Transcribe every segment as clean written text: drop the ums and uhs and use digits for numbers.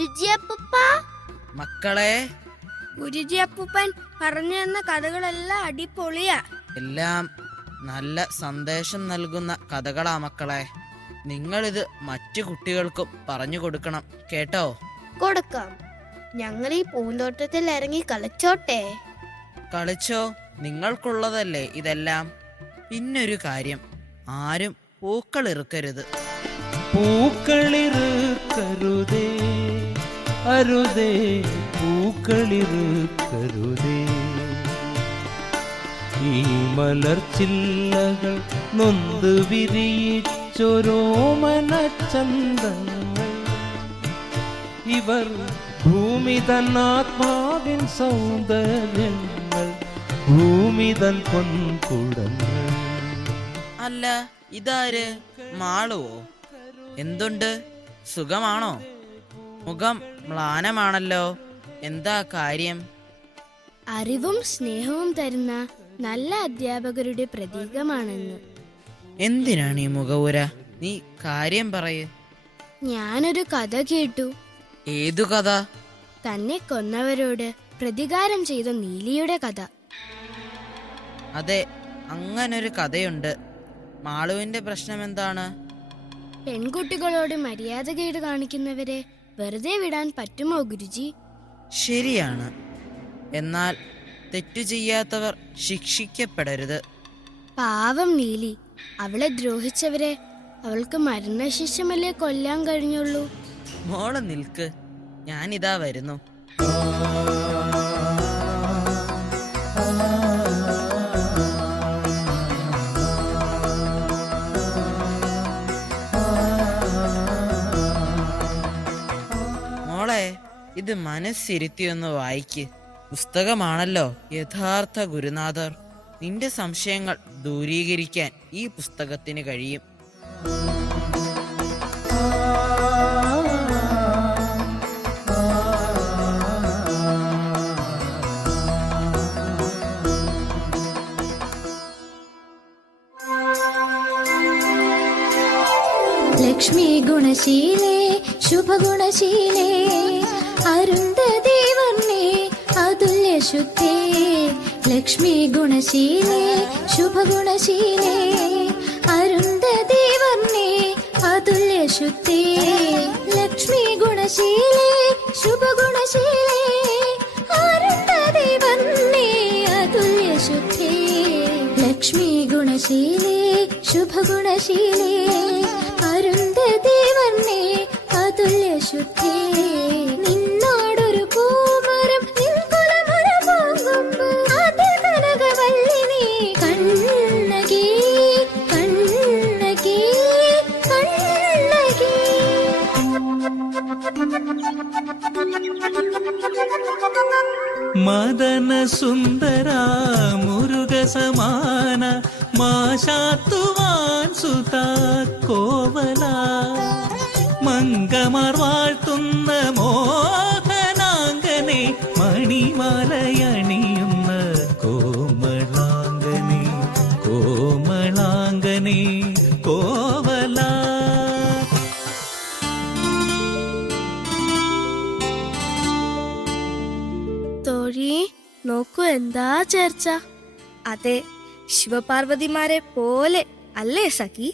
ഗുരുജി അപ്പൂപ്പ. മക്കളെ, ഗുരുജി അപ്പൂപ്പൻ പറഞ്ഞു തന്ന കഥകളെല്ലാം അടിപൊളിയാ. എല്ലാം നല്ല സന്ദേശം നൽകുന്ന കഥകളാ മക്കളെ. നിങ്ങളിത് മറ്റു കുട്ടികൾക്കും പറഞ്ഞു കൊടുക്കണം, കേട്ടോ? കൊടുക്കാം. ഞങ്ങൾ ഈ പൂന്തോട്ടത്തിൽ ഇറങ്ങി കളിച്ചോട്ടെ. കളിച്ചോ, നിങ്ങൾക്കുള്ളതല്ലേ ഇതെല്ലാം. പിന്നൊരു കാര്യം, ആരും പൂക്കൾ ഇറുക്കരുത്. പൂക്കളിറുക്കരുതേ, അരുതേ പൂക്കളിറുക്കരുതേ. ഈ മലർച്ചില്ലകൾ നൊന്ത് വിരിയിച്ചൊരോമനച്ചന്തങ്ങൾ, ഇവർ ഭൂമി തന്നാത്മാവിൻ സൗന്ദര്യങ്ങൾ, ഭൂമി തൻ പൊൻകുടങ്ങൾ. അല്ല, ഇതാര്? മാളുവോ? എന്തുണ്ട്, സുഖമാണോ? മുഖം മ്ലാനമാണല്ലോ, എന്താ കാര്യം? അറിവും സ്നേഹവും തരുന്ന നല്ല അധ്യാപകരുടെ പ്രതീകമാണെന്ന്. എന്തിനാണ് ഈ മുഖവുര? നീ കാര്യം പറയ്. ഞാനൊരു കഥ കേട്ടു. ഏതു കഥ? തന്നെ കൊന്നവരോട് പ്രതികാരം ചെയ്ത നീലിയുടെ കഥ. അതെ, അങ്ങനൊരു കഥയുണ്ട്. മാളുവിന്റെ പ്രശ്നം എന്താണ്? പെൺകുട്ടികളോട് മര്യാദകേട് കാണിക്കുന്നവരെ വെറുതെ വിടാൻ പറ്റുമോ ഗുരുജി? ശരിയാണ്. എന്നാൽ തെറ്റു ചെയ്യാത്തവർ ശിക്ഷിക്കപ്പെടരുത്. പാവം നീലി, അവളെ ദ്രോഹിച്ചവരെ അവൾക്ക് മരണശിക്ഷമല്ലേ കൊല്ലാൻ കഴിഞ്ഞുള്ളൂ. മോള് നിൽക്ക്, ഞാനിതാ വരുന്നു. മോളെ, ഇത് മനസ്സിരുത്തിയൊന്ന് വായിക്ക്. പുസ്തകമാണല്ലോ യഥാർത്ഥ ഗുരുനാഥർ. നിന്റെ സംശയങ്ങൾ ദൂരീകരിക്കാൻ ഈ പുസ്തകത്തിന് കഴിയും. ലക്ഷ്മി ഗുണശീലേ ശുഭഗുണശീലേ അരുന്ധതി വർണ്ണേ അതുല്യ ശുദ്ധേ. ലക്ഷ്മി ഗുണശീലേ ശുഭഗുണശീലേ അരുന്ധതി വർണ്ണേ അതുല്യ ശുദ്ധേ. ലക്ഷ്മി ഗുണശീലേ ശുഭഗുണശീലേ അരുന്ധതി വർണ്ണേ അതുല്യ ശുദ്ധേ. ലക്ഷ്മി ഗുണശീലേ ശുഭഗുണശീലേ അരുന്ധതി വർണ്ണേ അതുല്യ ശുദ്ധേ. നിന്നോടൊരു പൂമരം നിൻകുലമര പൂങ്കൊമ്പ് അതിൽ കനകവല്ലി നീ കണ്ണകി കണ്ണകി കണ്ണകി. മദന സുന്ദര മുരുക സമാന മാശാത്തുവാൻ സുതാ കോവല. മംഗമാർ വാഴ്ത്തുന്ന മോഹനാംഗനെ മണിമാലയണിയുന്ന കോമളാംഗനെ കോമളാംഗനെ കോവല. തോഴി നോക്കൂ, എന്താ ചേർച്ച. അതെ, ശിവപാർവതിമാരെ പോലെ അല്ലേ സഖി?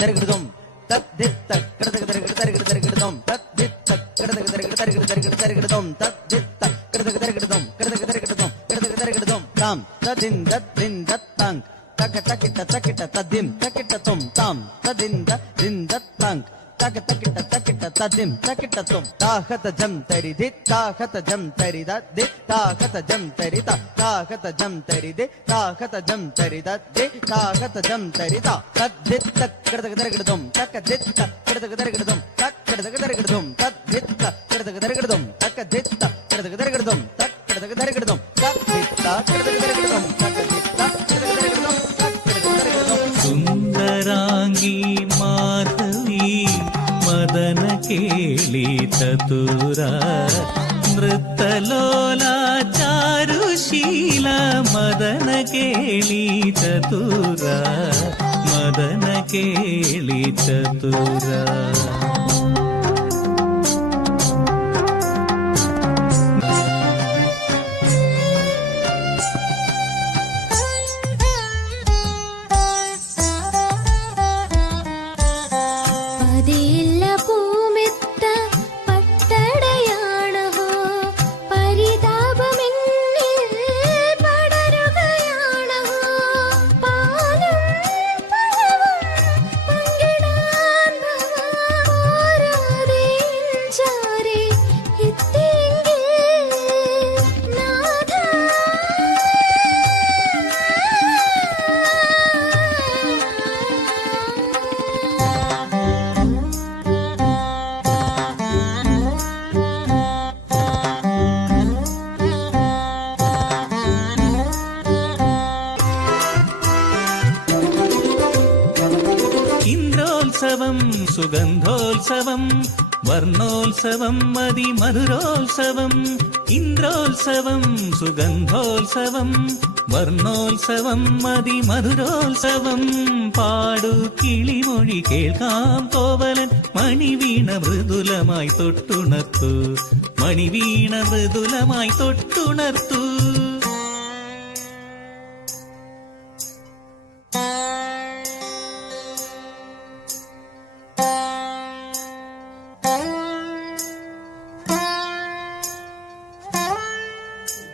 തരകിടും തദ്ദിത്ത കിടതക തരകിട തരകിട തരകിടും തദ്ദിത്ത കിടതക തരകിട തരകിട തരകിട തരകിടും തദ്ദിത്ത കിടതക തരകിടും കിടതക തരകിടും കിടതക തരകിടും താം തദിൻ ദദ്ദിൻ ദത്താം തക തകിട്ട തകിട്ട തദിം തകിട്ട തും താം തദിൻ ദദ്ദിൻ ദത്താം തക തകിട്ട തകിട്ട തദിം തകിട്ട തും താഹത ജം തരിദി താഹത ജം തരിദ ദി താഹത ജം തരിദ താഹത ജം തരിദി താഹത ജം തരിദ ദി താഹത ജം തരിദ തദ്ദിത്ത കിടതക തരകിടും തക ദിത്ത കിടതക തരകിടും തക കിടതക തരകിടും തദ്ദിത്ത കിടതക തരകിടും തക ദിത്ത കിടതക തരകിടും തക കിടതക തരകിടും തക ദിത്ത കിടതക തരകിടും തക ദിത്ത കിടതക തരകിടും തക കിടതക തരകിടും. സുന്ദരാംഗി മാധവി മദന കേളി ചതുര നൃത്തലോല ചാരുശീല മദന കേളി ചതുര മദന കേളി ചതുര പതിയില്ല പൂമെത്ത പട്ടടയാണ് ഹോ പരിതാപമെന്നിൽ പടരുകയാണ് ഹോ പാലും പഴവും പങ്കിടാൻ പോരാതെ ചാരെ എത്തിയെങ്കിൽ നാഥ ഇന്ദ്രോത്സവം സുഗന്ധോത്സവം വർണ്ണോത്സവം മതിമധുരോത്സവം ഇന്ദ്രോത്സവം സുഗന്ധോത്സവം വർണ്ണോത്സവം മതിമധുരോത്സവം പാടു കിളിമൊഴി കേൾക്കാം കോവലൻ മണിവീണ മൃദുലമായി തൊട്ടുണർത്തു മണിവീണ മൃദുലമായി തൊട്ടുണർത്തു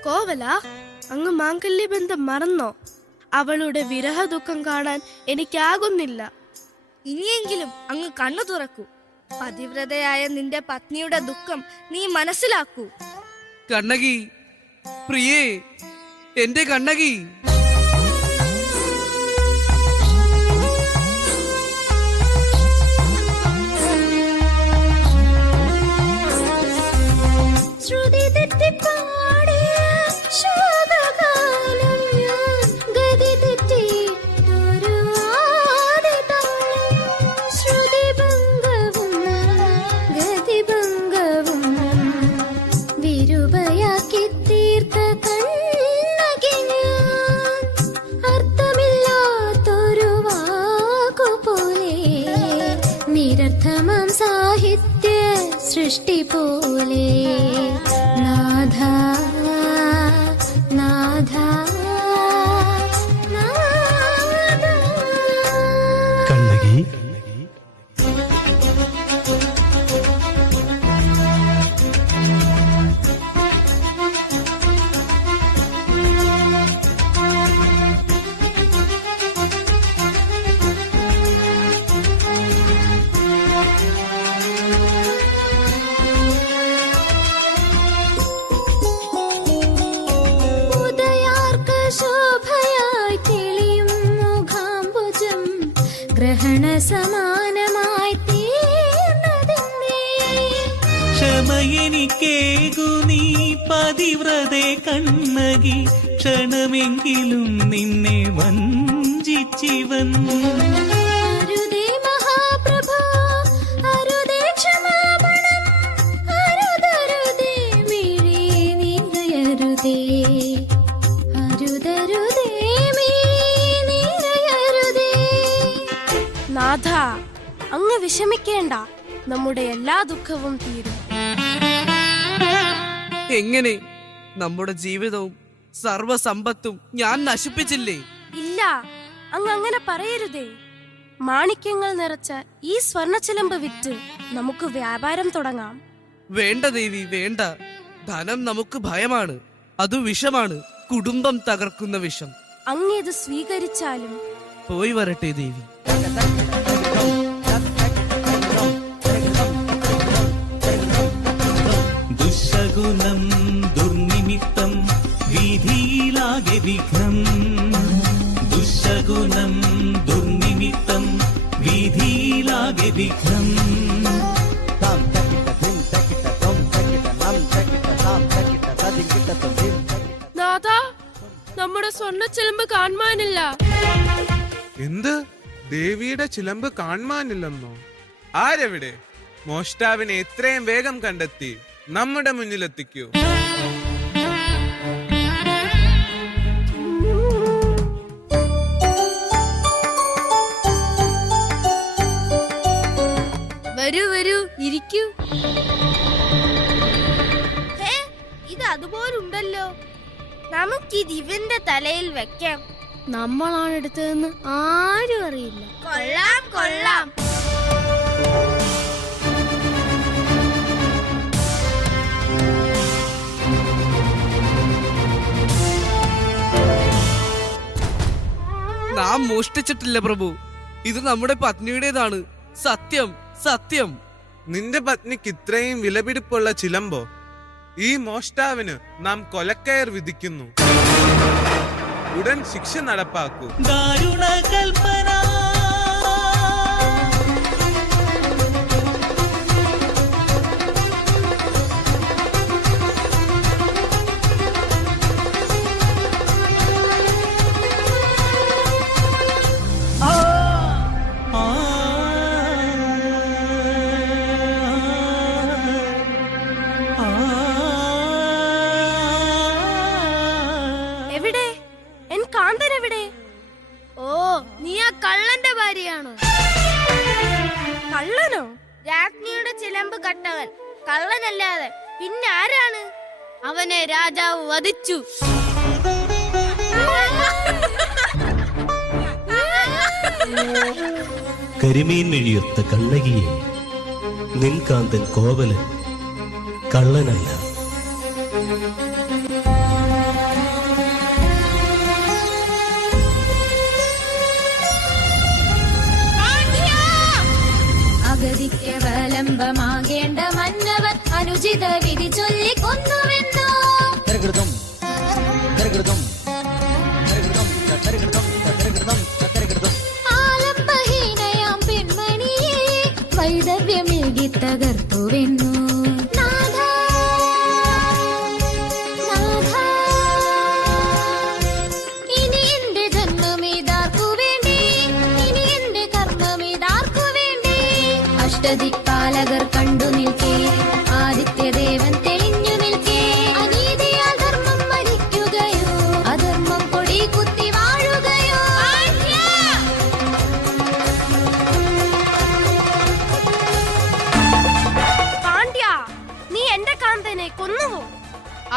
കോവല, അങ്ങ് മാംഗല്യബന്ധം മറന്നോ? അവളുടെ വിരഹ ദുഃഖം കാണാൻ എനിക്കാകുന്നില്ല. ഇനിയെങ്കിലും അങ്ങ് കണ്ണു തുറക്കൂ. പതിവ്രതയായ നിന്റെ പത്നിയുടെ ദുഃഖം നീ മനസ്സിലാക്കൂ. കണ്ണകി, പ്രിയേ, എന്റെ കണ്ണകി. ശ്രുതി തെറ്റിപ്പാടിയ ശോകകാലം ഞാൻ ഗതി തെറ്റിയിട്ടൊരു ആദിതാളം. ശ്രുതിഭംഗവും ഗതിഭംഗവും വിരുപയാക്കി തീർത്ത കണ്ണകി ഞാൻ അർത്ഥമില്ലാത്തൊരു വാക്കുപോലെ നിരർത്ഥമാം സാഹിത്യ സൃഷ്ടി പോലെ നാഥ നാഥ നാഥ. കണ്ണകി ഉദയാർക്ക ശോഭയായി തെളിയും മുഖാംബുജം ഗ്രഹണ സമാനമായി തീർന്നതെന്നേ. ക്ഷമയെനിക്കേകു നീ പതിവ്രതേ കണ്ണകി ക്ഷണമെങ്കിലും നിന്നെ വഞ്ചിച്ചിവൻ അരുതേ മഹാപ്രഭോ, അരുതേ ക്ഷമാപണം, അരുതരുതേ മിഴി നിറയരുതേ, അരുതരുതേ മിഴി നിറയരുതേ. നാഥ, അങ്ങ് വിഷമിക്കേണ്ട. നമ്മുടെ എല്ലാ ദുഃഖവും തീരും. എങ്ങനെ? നമ്മുടെ ജീവിതവും സർവസമ്പത്തും ഞാൻ നശിപ്പിച്ചില്ലേ? ഇല്ല, അങ്ങ് അങ്ങനെ പറയരുതേ. മാണിക്യങ്ങൾ നിറച്ച ഈ സ്വർണച്ചിലമ്പ് വിറ്റ് നമുക്ക് വ്യാപാരം തുടങ്ങാം. വേണ്ട ദേവി, വേണ്ട. ധനം നമുക്ക് ഭയമാണ്. അത് വിഷമാണ്, കുടുംബം തകർക്കുന്ന വിഷം. അങ്ങേത് സ്വീകരിച്ചാലും പോയി വരട്ടെ ദേവി. ദുശകുനം ദുർനിമിത്തം വീതിയിലാകെ വിഘ്നം ദുശകുനം ദുർനിമിത്തം വീതിയിലാകെ വിഘ്നം താം തക്കിട്ട ധിം തക്കിട്ട തൊം തക്കിട്ട നം തക്കിട്ട താം തക്കിട്ട തദിക്കിട്ട തൊം ധിം തക്കിട്ട. നാഥ, നമ്മുടെ സ്വർണ്ണച്ചിലമ്പ് കാണുവാനില്ല. എന്ത്? ദേവിയുടെ ചിലമ്പ് കാണാനില്ലെന്നോ? ആരെവിടെ? മോഷ്ടാവിനെ എത്രയും വേഗം കണ്ടെത്തി നമ്മുടെ മുന്നിലെത്തിക്കൂ. വരൂ വരൂ, ഇരിക്കൂ. ഇത് അതുപോലുണ്ടല്ലോ. നമുക്കിത് ഇവന്റെ തലയിൽ വെക്കാം. നമ്മളാണ് എടുത്തതെന്ന് ആരും അറിയില്ല. കൊള്ളാം കൊള്ളാം. നാം മോഷ്ടിച്ചിട്ടില്ല പ്രഭു. ഇത് നമ്മുടെ പത്നിയുടേതാണ്. സത്യം സത്യം. നിന്റെ പത്നിക്ക് ഇത്രയും വിലപിടിപ്പുള്ള ചിലമ്പോ? ഈ മോഷ്ടാവിന് നാം കൊലക്കയർ വിധിക്കുന്നു. ഉടൻ ശിക്ഷ നടപ്പാക്കൂ. ദാരുണ കൽപ്പന എവിടെ എൻ കാന്തൻ എവിടെ? ഓ, നീ ആ കള്ളന്റെ ഭാര്യയാണോ? കള്ളനോ? രാജ്ഞിയുടെ ചിലമ്പ് കട്ടവൻ കള്ളനല്ലാതെ പിന്നെ ആരാണ്? അവനെ രാജാവ് വധിച്ചു. കരിമീൻ മെഴിയൊത്ത കണ്ണകിയെ, നിൻകാന്തൻ കോവലൻ കള്ളനല്ല. അഗതിക്കവലംബമാകേണ്ട മന്നവൻ അനുചിത വിധി ചൊല്ലി കൊന്നുവെന്നോ? തരകിടുതും തരകിടുതും തരകിടുതും തരകിടുതും തരകിടുതും തരകിടുതും. ആലംബഹീനയാം പെൺമണിയെ വൈദവ്യമേകി തകർത്തുവെന്നു. നാഥാ, നാഥാ, ഇനി എന്റെ ജന്മമേതാർക്കു വേണ്ടി? ഇനി എന്റെ കർമ്മമേതാർക്കു വേണ്ടി? അഷ്ടദിക്പാലകർ കണ്ടു നിൽക്കേ, ആദിത്യദേവൻ തെളിഞ്ഞു നിൽക്കേ. അനീതിയാൽ ധർമ്മം മരിക്കുകയോ, അധർമ്മം കൊടി കുത്തി വാഴുകയോ? പാണ്ഡ്യ, നീ എന്റെ കാന്തനെ കൊന്നുവോ?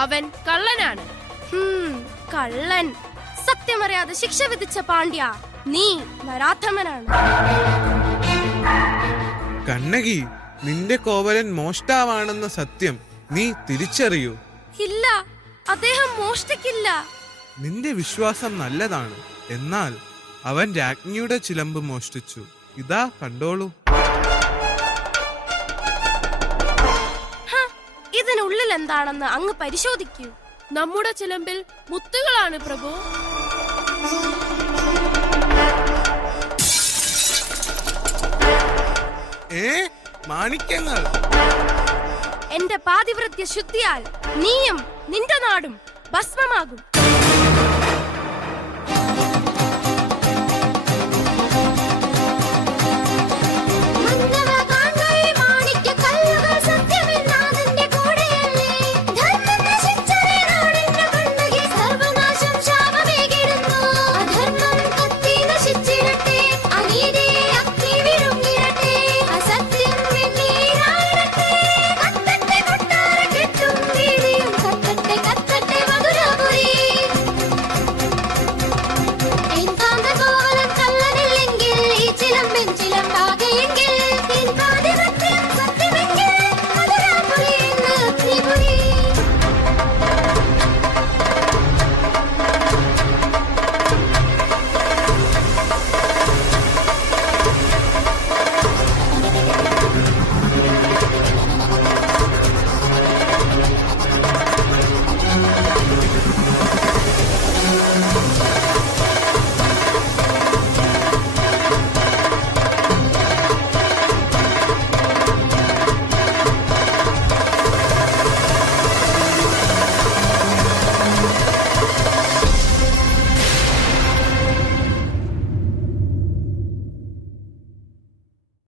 അവൻ കള്ളനാണ്. കള്ളൻ. സത്യമറിയാതെ ശിക്ഷ വിധിച്ച പാണ്ഡ്യ, നീ നരാധമനാണ്. കണ്ണകി, നിന്റെ കോവലൻ മോഷ്ടാവാണെന്ന സത്യം നീ തിരിച്ചറിയൂ. ഇല്ല, അദ്ദേഹം മോഷ്ടിക്കില്ല. നിന്റെ വിശ്വാസം നല്ലതാണ്. എന്നാൽ അവൻ രാജ്ഞിയുടെ ചിലമ്പ് മോഷ്ടിച്ചു. ഇതാ കണ്ടോളൂ. ഇതിനുള്ളിൽ എന്താണെന്ന് അങ്ങ് പരിശോധിക്കൂ. നമ്മുടെ ചിലമ്പിൽ മുത്തുകളാണ് പ്രഭു. മാണിക്യങ്ങൾ. എന്റെ പാതിവൃത്യ ശുദ്ധിയാൽ നീയും നിന്റെ നാടും ഭസ്മമാകും.